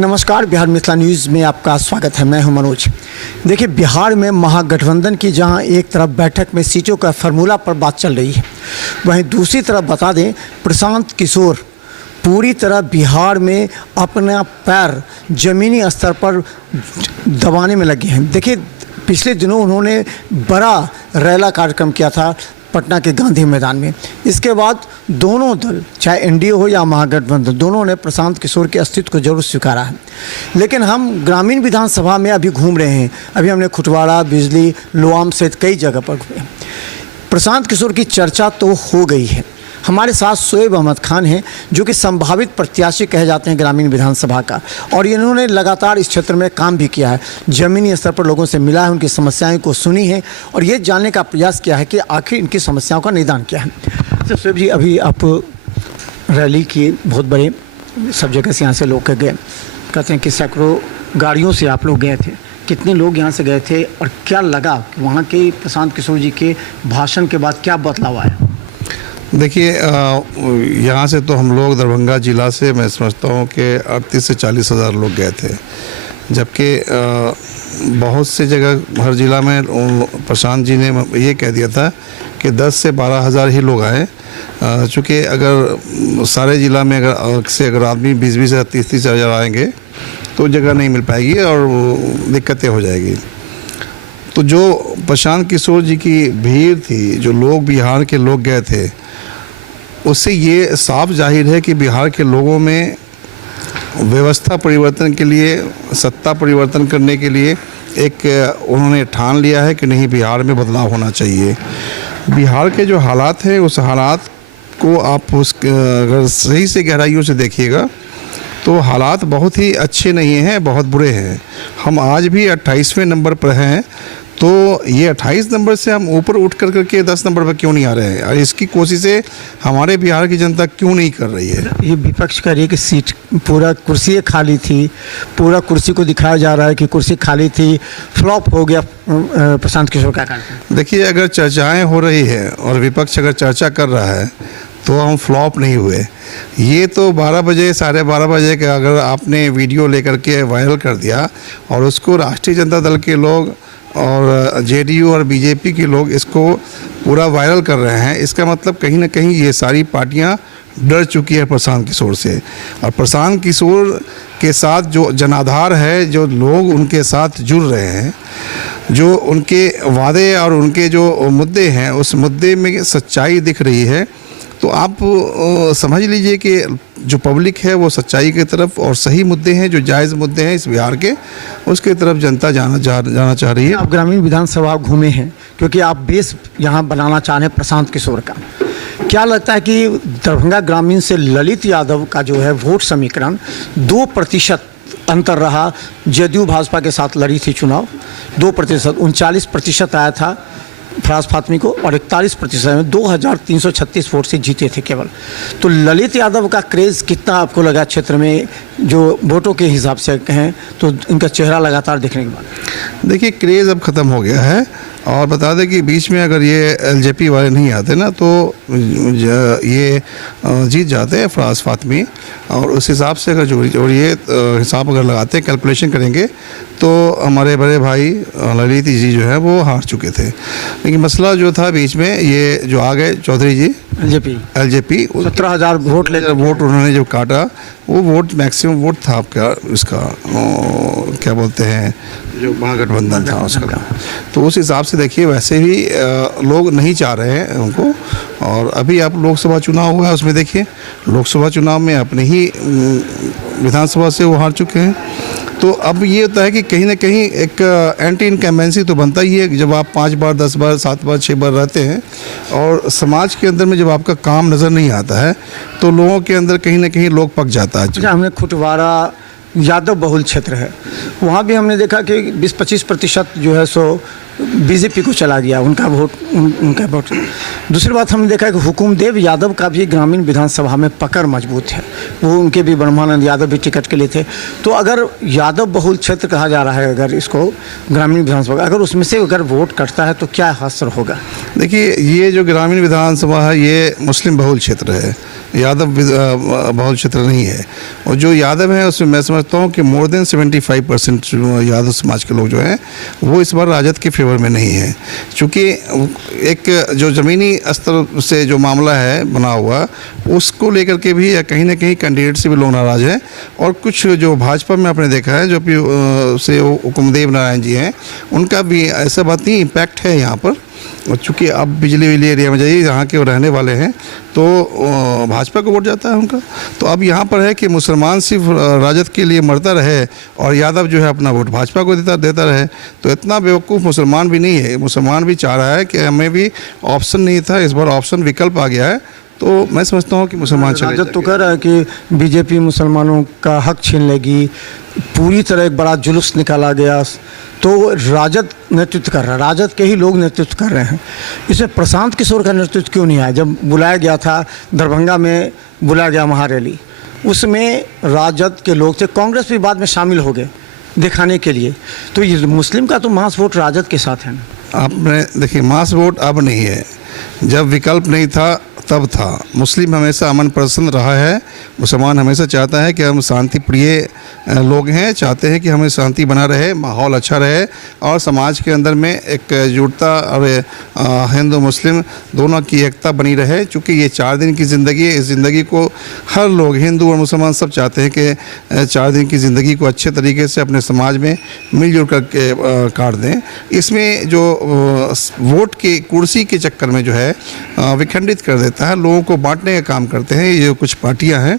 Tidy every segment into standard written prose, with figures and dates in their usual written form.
नमस्कार, बिहार मिथिला न्यूज़ में आपका स्वागत है। मैं हूं मनोज। देखिए, बिहार में महागठबंधन की जहां एक तरफ बैठक में सीटों का फार्मूला पर बात चल रही है, वहीं दूसरी तरफ बता दें प्रशांत किशोर पूरी तरह बिहार में अपना पैर ज़मीनी स्तर पर दबाने में लगे हैं। देखिए, पिछले दिनों उन्होंने बड़ा रैला कार्यक्रम किया था पटना के गांधी मैदान में। इसके बाद दोनों दल, चाहे एनडीए हो या महागठबंधन, दोनों ने प्रशांत किशोर के अस्तित्व को जरूर स्वीकारा है। लेकिन हम ग्रामीण विधानसभा में अभी घूम रहे हैं। अभी हमने खुटवाड़ा, बिजली, लोआम सहित कई जगह पर घूमे। प्रशांत किशोर की चर्चा तो हो गई है। हमारे साथ शोएब अहमद खान हैं, जो कि संभावित प्रत्याशी कहे जाते हैं ग्रामीण विधानसभा का, और इन्होंने लगातार इस क्षेत्र में काम भी किया है। ज़मीनी स्तर पर लोगों से मिला है, उनकी समस्याओं को सुनी है और ये जानने का प्रयास किया है कि आखिर इनकी समस्याओं का निदान क्या है। तो शोएब जी, अभी आप रैली की बहुत बड़े सब जगह से यहाँ से लोग गए, कहते हैं कि सैकड़ों गाड़ियों से आप लोग गए थे। कितने लोग यहाँ से गए थे और क्या लगा कि वहाँ के प्रशांत किशोर जी के भाषण के बाद क्या बदलाव आया? देखिए, यहाँ से तो हम लोग दरभंगा ज़िला से मैं समझता हूँ कि 38 से 40 हज़ार लोग गए थे, जबकि बहुत से जगह हर ज़िला में प्रशांत जी ने ये कह दिया था कि 10 से 12 हज़ार ही लोग आए। चूँकि अगर सारे ज़िला में अगर आदमी 20-20 या 30-30 हज़ार आएंगे तो जगह नहीं मिल पाएगी और दिक्कतें हो जाएगी। तो जो प्रशांत किशोर जी की भीड़ थी, जो लोग बिहार के लोग गए थे, उससे ये साफ जाहिर है कि बिहार के लोगों में व्यवस्था परिवर्तन के लिए, सत्ता परिवर्तन करने के लिए एक उन्होंने ठान लिया है कि नहीं, बिहार में बदलाव होना चाहिए। बिहार के जो हालात हैं, उस हालात को आप अगर सही से गहराइयों से देखिएगा तो हालात बहुत ही अच्छे नहीं हैं, बहुत बुरे हैं। हम आज भी 28वें नंबर पर हैं, तो ये 28 नंबर से हम ऊपर उठ कर के 10 नंबर पर क्यों नहीं आ रहे हैं और इसकी कोशिशें हमारे बिहार की जनता क्यों नहीं कर रही है? ये विपक्ष कह रही है कि सीट पूरा कुर्सी खाली थी, पूरा कुर्सी को दिखाया जा रहा है कि कुर्सी खाली थी, फ्लॉप हो गया प्रशांत किशोर का कार्यक्रम। देखिए, अगर चर्चाएँ हो रही है और विपक्ष अगर चर्चा कर रहा है तो हम फ्लॉप नहीं हुए। ये तो 12 बजे, 12:30 बजे के अगर आपने वीडियो लेकर के वायरल कर दिया और उसको राष्ट्रीय जनता दल के लोग और जेडीयू और बीजेपी के लोग इसको पूरा वायरल कर रहे हैं, इसका मतलब कहीं ना कहीं ये सारी पार्टियां डर चुकी है प्रशांत किशोर से। और प्रशांत किशोर के साथ जो जनाधार है, जो लोग उनके साथ जुड़ रहे हैं, जो उनके वादे और उनके जो मुद्दे हैं, उस मुद्दे में सच्चाई दिख रही है। तो आप समझ लीजिए कि जो पब्लिक है वो सच्चाई की तरफ और सही मुद्दे हैं, जो जायज़ मुद्दे हैं इस बिहार के, उसके तरफ जनता जाना चाह रही है। आप ग्रामीण विधानसभा घूमे हैं क्योंकि आप बेस यहाँ बनाना चाह रहे हैं प्रशांत किशोर का। क्या लगता है कि दरभंगा ग्रामीण से ललित यादव का जो है वोट समीकरण 2% अंतर रहा? जदयू भाजपा के साथ लड़ी थी चुनाव, 2%, 39% आया था फराज फातमी को और 41% में 2336 वोट से जीते थे केवल। तो ललित यादव का क्रेज़ कितना आपको लगा क्षेत्र में, जो वोटों के हिसाब से कहें तो इनका चेहरा लगातार देखने के बाद? देखिए, क्रेज़ अब ख़त्म हो गया है। और बता दें कि बीच में अगर ये एलजेपी वाले नहीं आते ना तो ये जीत जाते हैं फराज फातमी, और उस हिसाब से अगर जो ये हिसाब अगर लगाते हैं, कैलकुलेशन करेंगे तो हमारे बड़े भाई ललित जी जो है वो हार चुके थे। लेकिन मसला जो था बीच में, ये जो आ गए चौधरी जी एलजेपी 17,000 वोट उन्होंने जो काटा, वो वोट मैक्सिमम वोट था आपका इसका क्या बोलते हैं, जो महागठबंधन था उसका। तो उस हिसाब से देखिए, वैसे ही लोग नहीं चाह रहे हैं उनको। और अभी आप लोकसभा चुनाव हुआ है, उसमें देखिए लोकसभा चुनाव में अपने ही विधानसभा से वो हार चुके हैं। तो अब ये होता है कि कहीं ना कहीं एक एंटी इनकम्बेंसी तो बनता ही है कि जब आप 5 बार, 10 बार, 7 बार, 6 बार रहते हैं और समाज के अंदर में जब आपका काम नज़र नहीं आता है तो लोगों के अंदर कहीं ना कहीं लोग पक जाता है। अच्छा, हमने खुटवाड़ा यादव बहुल क्षेत्र है, वहाँ भी हमने देखा कि 20-25% जो है सो बीजेपी को चला गया, उनका वोट। दूसरी बात हमने देखा है कि हुकुमदेव यादव का भी ग्रामीण विधानसभा में पकड़ मजबूत है, वो उनके भी ब्रह्मानंद यादव भी टिकट के लिए थे। तो अगर यादव बहुल क्षेत्र कहा जा रहा है, अगर इसको ग्रामीण विधानसभा, अगर उसमें से अगर वोट कटता है तो क्या असर होगा? देखिए, ये जो ग्रामीण विधानसभा है ये मुस्लिम बहुल क्षेत्र है, यादव बहुल क्षेत्र नहीं है। और जो यादव है उसमें मैं समझता हूँ कि मोर देन 75% यादव समाज के लोग जो हैं वो इस बार राजद के फेवर में नहीं है, क्योंकि एक जो ज़मीनी स्तर से जो मामला है बना हुआ उसको लेकर के भी कहीं ना कहीं कैंडिडेट से भी लोग नाराज़ हैं। और कुछ जो भाजपा में आपने देखा है जो से हुकुमदेव नारायण जी हैं, उनका भी ऐसा बात नहीं इम्पैक्ट है यहाँ पर। और चूँकि अब बिजली एरिया में जाइए, यहाँ के वो रहने वाले हैं, तो भाजपा को वोट जाता है उनका। तो अब यहाँ पर है कि मुसलमान सिर्फ राजद के लिए मरता रहे और यादव जो है अपना वोट भाजपा को देता रहे। तो इतना बेवकूफ़ मुसलमान भी नहीं है, मुसलमान भी चाह रहा है कि हमें भी ऑप्शन नहीं था, इस बार ऑप्शन विकल्प आ गया है। तो मैं समझता हूँ कि मुसलमान राजद तो कह रहा है कि बीजेपी मुसलमानों का हक छीन लेगी, पूरी तरह एक बड़ा जुलूस निकाला गया। तो राजद नेतृत्व कर रहा है, राजद के ही लोग नेतृत्व कर रहे हैं। इसमें प्रशांत किशोर का नेतृत्व क्यों नहीं आया? जब बुलाया गया था दरभंगा में, बुलाया गया महारैली, उसमें राजद के लोग थे, कांग्रेस भी बाद में शामिल हो गए दिखाने के लिए। तो ये मुस्लिम का तो मास वोट राजद के साथ है ना। आपने देखिए, मास वोट अब नहीं है, जब विकल्प नहीं था तब था। मुस्लिम हमेशा अमन पसंद रहा है, मुसलमान हमेशा चाहता है कि हम शांति प्रिय लोग हैं, चाहते हैं कि हमें शांति बना रहे, माहौल अच्छा रहे और समाज के अंदर में एक एकजुटता और हिंदू मुस्लिम दोनों की एकता बनी रहे। चूँकि ये 4 दिन की ज़िंदगी है, इस ज़िंदगी को हर लोग, हिंदू और मुसलमान सब चाहते हैं कि 4 दिन की ज़िंदगी को अच्छे तरीके से अपने समाज में मिलजुल करके काट दें। इसमें जो वोट की कुर्सी के चक्कर में जो है विखंडित कर देता है, लोगों को बांटने का काम करते हैं ये कुछ पार्टियां हैं।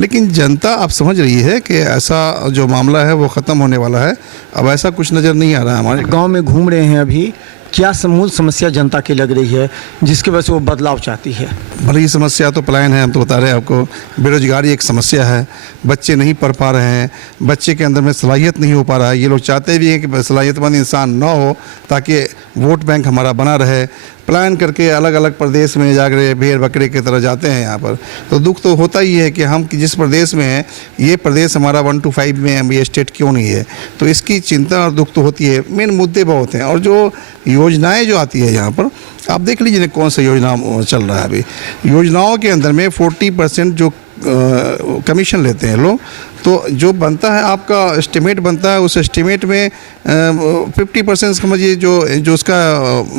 लेकिन जनता अब समझ रही है कि ऐसा जो मामला है वो ख़त्म होने वाला है। अब ऐसा कुछ नज़र नहीं आ रहा है। हमारे गांव में घूम रहे हैं अभी, क्या मूल समस्या जनता की लग रही है जिसकी वजह से वो बदलाव चाहती है? बड़ी समस्या तो पलायन है, हम तो बता रहे हैं आपको। बेरोजगारी एक समस्या है, बच्चे नहीं पढ़ पा रहे हैं, बच्चे के अंदर में सलाहियत नहीं हो पा रहा है। ये लोग चाहते भी हैं कि सलाहियतमंद इंसान ना हो ताकि वोट बैंक हमारा बना रहे। प्लान करके अलग अलग प्रदेश में जाकर भेड़ बकरे की तरह जाते हैं यहाँ पर। तो दुख तो होता ही है कि हम जिस प्रदेश में हैं ये प्रदेश हमारा 1 to 5 में ये स्टेट क्यों नहीं है। तो इसकी चिंता और दुख तो होती है। मेन मुद्दे बहुत हैं और जो योजनाएं जो आती है यहाँ पर आप देख लीजिए कौन सा योजना चल रहा है। अभी योजनाओं के अंदर में 40% जो कमीशन लेते हैं लोग, तो जो बनता है आपका एस्टिमेट बनता है, उस एस्टिमेट में 50% समझिए जो उसका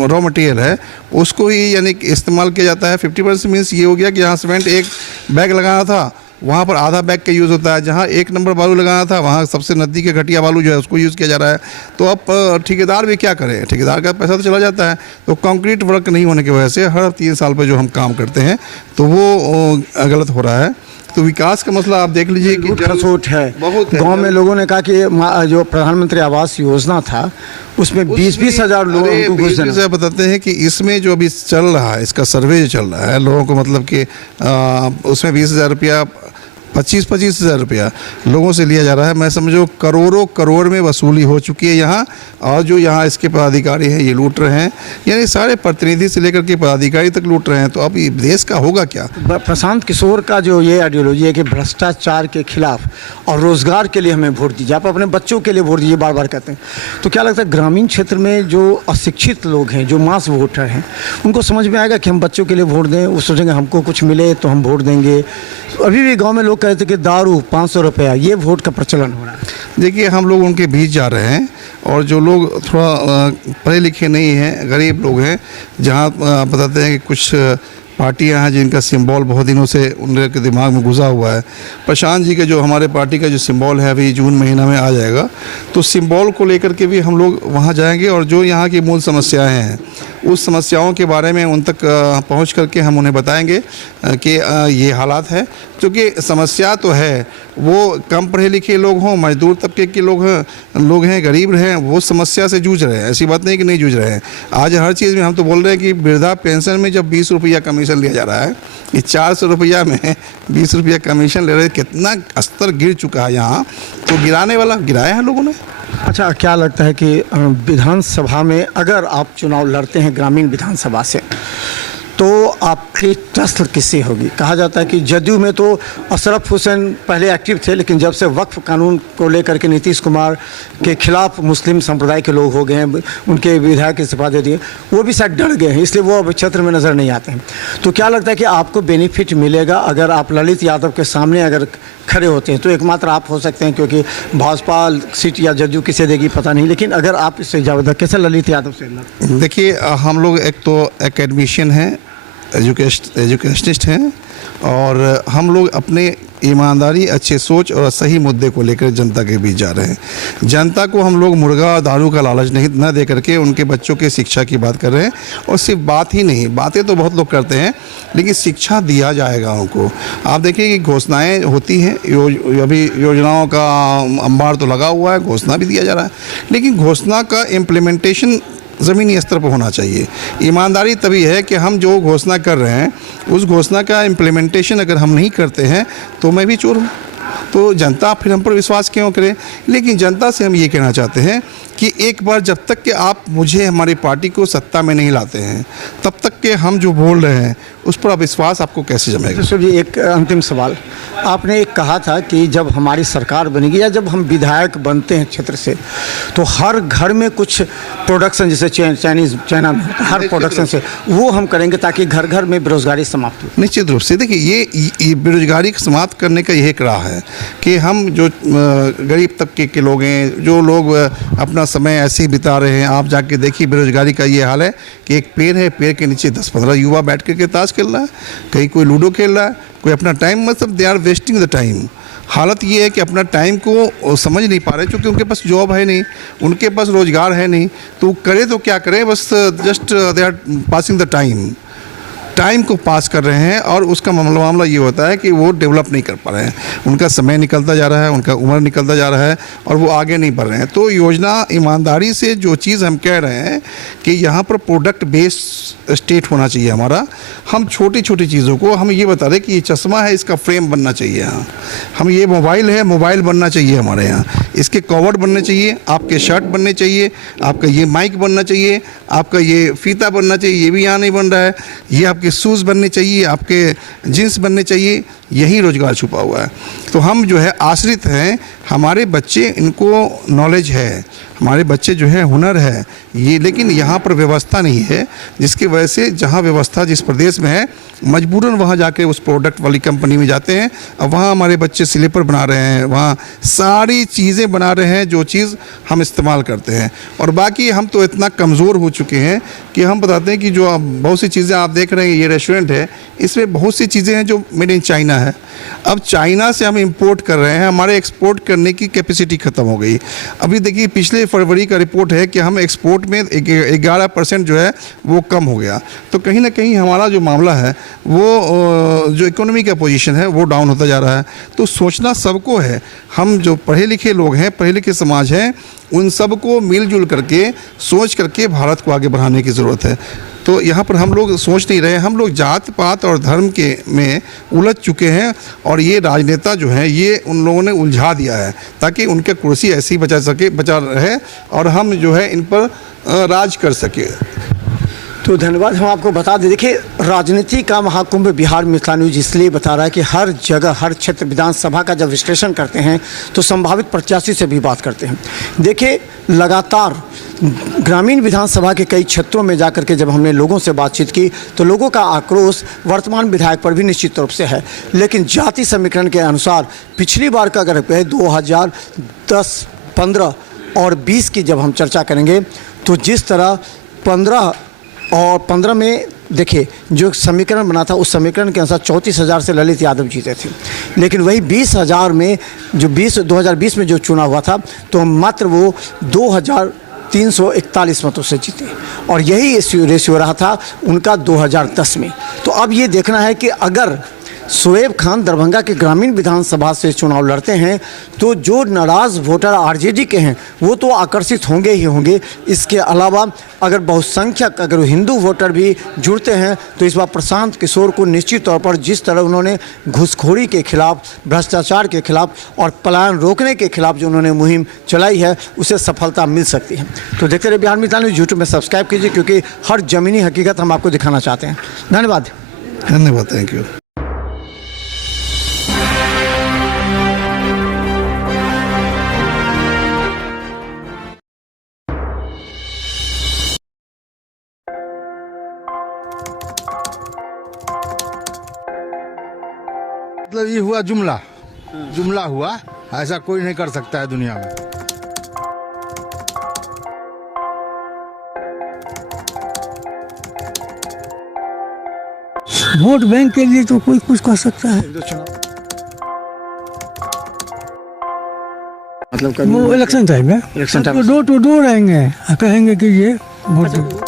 रॉ मटेरियल है उसको ही यानी इस्तेमाल किया जाता है। 50% मीन्स ये हो गया कि जहाँ सीमेंट 1 बैग लगाना था वहाँ पर आधा बैग का यूज़ होता है, जहाँ 1 नंबर बालू लगाना था वहाँ सबसे नज़दीक के घटिया बालू जो है उसको यूज़ किया जा रहा है। तो अब ठेकेदार भी क्या करें, ठेकेदार का पैसा तो चला जाता है। तो कंक्रीट वर्क नहीं होने की वजह से हर 3 साल पर जो हम काम करते हैं तो वो गलत हो रहा है। तो विकास का मसला आप देख लीजिए कि खसोट है। गांव में लोगों ने कहा कि जो प्रधानमंत्री आवास योजना था उसमें 20-20 हज़ार लोगों को घुस देना। बताते हैं कि इसमें जो अभी चल रहा है, इसका सर्वे जो चल रहा है लोगों को, मतलब कि उसमें 20,000 रुपया 25-25 हज़ार रुपया लोगों से लिया जा रहा है। मैं समझो करोड़ों करोड़ में वसूली हो चुकी है यहाँ। और जो यहाँ इसके पदाधिकारी हैं ये लूट रहे हैं, यानी सारे प्रतिनिधि से लेकर के पदाधिकारी तक लूट रहे हैं। तो अब देश का होगा क्या? प्रशांत किशोर का जो ये आइडियोलॉजी है कि भ्रष्टाचार के खिलाफ और रोज़गार के लिए हमें वोट दीजिए, आप अपने बच्चों के लिए वोट दीजिए, बार बार कहते हैं। तो क्या लगता है ग्रामीण क्षेत्र में जो अशिक्षित लोग हैं, जो मास वोटर हैं, उनको समझ में आएगा कि हम बच्चों के लिए वोट दें? वो सोचेंगे हमको कुछ मिले तो हम वोट देंगे। अभी भी गांव में लोग कहते कि दारू 500 रुपया, ये वोट का प्रचलन हो रहा है। देखिए, हम लोग उनके बीच जा रहे हैं और जो लोग थोड़ा पढ़े लिखे नहीं हैं, गरीब लोग हैं, जहाँ बताते हैं कि कुछ पार्टियां हैं जिनका सिंबल बहुत दिनों से उनके दिमाग में घुसा हुआ है। प्रशांत जी के जो हमारे पार्टी का जो सिंबल है अभी जून महीना में आ जाएगा, तो सिंबल को लेकर के भी हम लोग वहाँ जाएंगे और जो यहाँ की मूल समस्याएं हैं उस समस्याओं के बारे में उन तक पहुँच करके हम उन्हें बताएंगे कि ये हालात है। क्योंकि समस्या तो है, वो कम पढ़े लिखे लोग हों, मजदूर तबके के लोग हैं, गरीब हैं, वो समस्या से जूझ रहे हैं। ऐसी बात नहीं कि नहीं जूझ रहे हैं। आज हर चीज़ में हम तो बोल रहे हैं कि वृद्धा पेंशन में जब 20 रुपया कमीशन लिया जा रहा है, ये 400 रुपया में 20 रुपया कमीशन ले रहे हैं। कितना स्तर गिर चुका है यहाँ। तो गिराने वाला गिराया है लोगों ने। अच्छा, क्या लगता है कि विधानसभा में अगर आप चुनाव लड़ते हैं ग्रामीण विधानसभा से, तो आपकी ट्रस्ट किससे होगी? कहा जाता है कि जदयू में तो अशरफ हुसैन पहले एक्टिव थे, लेकिन जब से वक्फ कानून को लेकर के नीतीश कुमार के खिलाफ मुस्लिम संप्रदाय के लोग हो गए हैं, उनके विधायक इस्तीफा दे दिए, वो भी शायद डर गए हैं, इसलिए वो अब क्षेत्र में नज़र नहीं आते हैं। तो क्या लगता है कि आपको बेनिफिट मिलेगा अगर आप ललित यादव के सामने अगर खड़े होते हैं? तो एकमात्र आप हो सकते हैं, क्योंकि भाजपा सीट या जदयू किसे देगी पता नहीं, लेकिन अगर आप इससे ज़्यादा कैसे ललित यादव से? देखिए, हम लोग एक तो एकेडमिशियन हैं, एजुकेशनिस्ट हैं, और हम लोग अपने ईमानदारी, अच्छे सोच और सही मुद्दे को लेकर जनता के बीच जा रहे हैं। जनता को हम लोग मुर्गा और दारू का लालच नहीं न दे करके उनके बच्चों के शिक्षा की बात कर रहे हैं। और सिर्फ बात ही नहीं, बातें तो बहुत लोग करते हैं, लेकिन शिक्षा दिया जाएगा उनको। आप देखिए कि घोषणाएं होती हैं, अभी योजनाओं का अंबार तो लगा हुआ है, घोषणा भी दिया जा रहा है, लेकिन घोषणा का इम्प्लीमेंटेशन ज़मीनी स्तर पर होना चाहिए। ईमानदारी तभी है कि हम जो घोषणा कर रहे हैं उस घोषणा का इम्प्लीमेंटेशन अगर हम नहीं करते हैं तो मैं भी चोर हूँ, तो जनता फिर हम पर विश्वास क्यों करे? लेकिन जनता से हम ये कहना चाहते हैं कि एक बार जब तक कि आप मुझे, हमारी पार्टी को सत्ता में नहीं लाते हैं, तब तक के हम जो बोल रहे हैं उस पर विश्वास आपको कैसे जमेगा? तो जी, एक अंतिम सवाल, आपने एक कहा था कि जब हमारी सरकार बनेगी या जब हम विधायक बनते हैं क्षेत्र से, तो हर घर में कुछ प्रोडक्शन, जैसे चाइना में हर प्रोडक्शन से वो हम करेंगे ताकि घर घर में बेरोजगारी समाप्त हो। निश्चित रूप से देखिए, ये बेरोजगारी को समाप्त करने का यही एक राह है कि हम जो गरीब तबके के लोग हैं, जो लोग अपना समय ऐसे ही बिता रहे हैं, आप जाके देखिए बेरोजगारी का ये हाल है कि एक पेड़ है, पेड़ के नीचे 10-15 युवा बैठ करके ताश खेल रहा है, कहीं कोई लूडो खेल रहा है, कोई अपना टाइम, मतलब they are wasting the time. हालत ये है कि अपना टाइम को समझ नहीं पा रहे, क्योंकि उनके पास जॉब है नहीं, उनके पास रोज़गार है नहीं, तो करे तो क्या करें, बस just they are passing the time को पास कर रहे हैं। और उसका मामला ये होता है कि वो डेवलप नहीं कर पा रहे हैं, उनका समय निकलता जा रहा है, उनका उम्र निकलता जा रहा है और वो आगे नहीं बढ़ रहे हैं। तो योजना ईमानदारी से जो चीज़ हम कह रहे हैं कि यहाँ पर प्रोडक्ट बेस्ड स्टेट होना चाहिए हमारा। हम छोटी छोटी चीज़ों को हम ये बता रहे कि ये चश्मा है, इसका फ्रेम बनना चाहिए यहाँ, हम ये मोबाइल है, मोबाइल बनना चाहिए हमारे यहाँ, इसके कवर बनने चाहिए, आपके शर्ट बनने चाहिए, आपका ये माइक बनना चाहिए, आपका ये फीता बनना चाहिए, ये भी यहाँ नहीं बन रहा है, ये आपके शूज़ बनने चाहिए, आपके जीन्स बनने चाहिए, यही रोज़गार छुपा हुआ है। तो हम जो है आश्रित हैं, हमारे बच्चे, इनको नॉलेज है, हमारे बच्चे जो है हुनर है ये, लेकिन यहाँ पर व्यवस्था नहीं है, जिसकी वजह से जहाँ व्यवस्था जिस प्रदेश में है, मजबूरन वहाँ जाके उस प्रोडक्ट वाली कंपनी में जाते हैं और वहाँ हमारे बच्चे स्लीपर बना रहे हैं, वहाँ सारी चीज़ें बना रहे हैं जो चीज़ हम इस्तेमाल करते हैं। और बाकी हम तो इतना कमज़ोर हो चुके हैं कि हम बताते हैं कि जो बहुत सी चीज़ें आप देख रहे हैं, ये रेस्टोरेंट है, इसमें बहुत सी चीज़ें हैं जो मेड इन चाइना है। अब चाइना से हम इंपोर्ट कर रहे हैं, हमारे एक्सपोर्ट करने की कैपेसिटी ख़त्म हो गई। अभी देखिए, पिछले फरवरी का रिपोर्ट है कि हम एक्सपोर्ट में 11% जो है वो कम हो गया। तो कहीं ना कहीं हमारा जो मामला है वो जो इकोनॉमी का पोजीशन है वो डाउन होता जा रहा है। तो सोचना सबको है, हम जो पढ़े लिखे लोग हैं, पढ़े लिखे समाज हैं, उन सबको मिलजुल करके सोच करके भारत को आगे बढ़ाने की ज़रूरत है। तो यहाँ पर हम लोग सोच नहीं रहे, हम लोग जात पात और धर्म के में उलझ चुके हैं और ये राजनेता जो हैं ये उन लोगों ने उलझा दिया है ताकि उनके कुर्सी ऐसी बचा रहे और हम जो है इन पर राज कर सके। तो धन्यवाद। हम आपको बता दें, देखिए, राजनीति का महाकुंभ बिहार मिथिला न्यूज इसलिए बता रहा है कि हर जगह, हर क्षेत्र विधानसभा का जब विश्लेषण करते हैं तो संभावित प्रत्याशी से भी बात करते हैं। देखिए, लगातार ग्रामीण विधानसभा के कई क्षेत्रों में जाकर के जब हमने लोगों से बातचीत की तो लोगों का आक्रोश वर्तमान विधायक पर भी निश्चित रूप से है, लेकिन जाति समीकरण के अनुसार पिछली बार का अगर 2010, 15 और 20 की जब हम चर्चा करेंगे तो जिस तरह 15 में देखिए जो समीकरण बना था, उस समीकरण के अनुसार 34,000 से ललित यादव जीते थे, लेकिन वही 20,000 में जो 2020 में जो चुनाव हुआ था तो मात्र वो 2,341 मतों से जीते और यही रेशियो रहा था उनका 2010 में। तो अब ये देखना है कि अगर शोएब खान दरभंगा के ग्रामीण विधानसभा से चुनाव लड़ते हैं तो जो नाराज़ वोटर आरजेडी के हैं वो तो आकर्षित होंगे ही होंगे। इसके अलावा अगर बहुसंख्यक अगर हिंदू वोटर भी जुड़ते हैं तो इस बार प्रशांत किशोर को निश्चित तौर पर जिस तरह उन्होंने घूसखोरी के खिलाफ, भ्रष्टाचार के खिलाफ और पलायन रोकने के खिलाफ जो उन्होंने मुहिम चलाई है उसे सफलता मिल सकती है। तो देखते रहिए बिहार मिसाल न्यूज़। यूट्यूब में सब्सक्राइब कीजिए क्योंकि हर ज़मीनी हकीकत हम आपको दिखाना चाहते हैं। धन्यवाद। धन्यवाद, थैंक यू। मतलब ये हुआ जुमला, जुमला हुआ, ऐसा कोई नहीं कर सकता है दुनिया में। वोट बैंक के लिए तो कोई कुछ कह सकता है। मतलब वो इलेक्शन टाइम है, election time door to door आएंगे और कहेंगे कि ये वोट दो।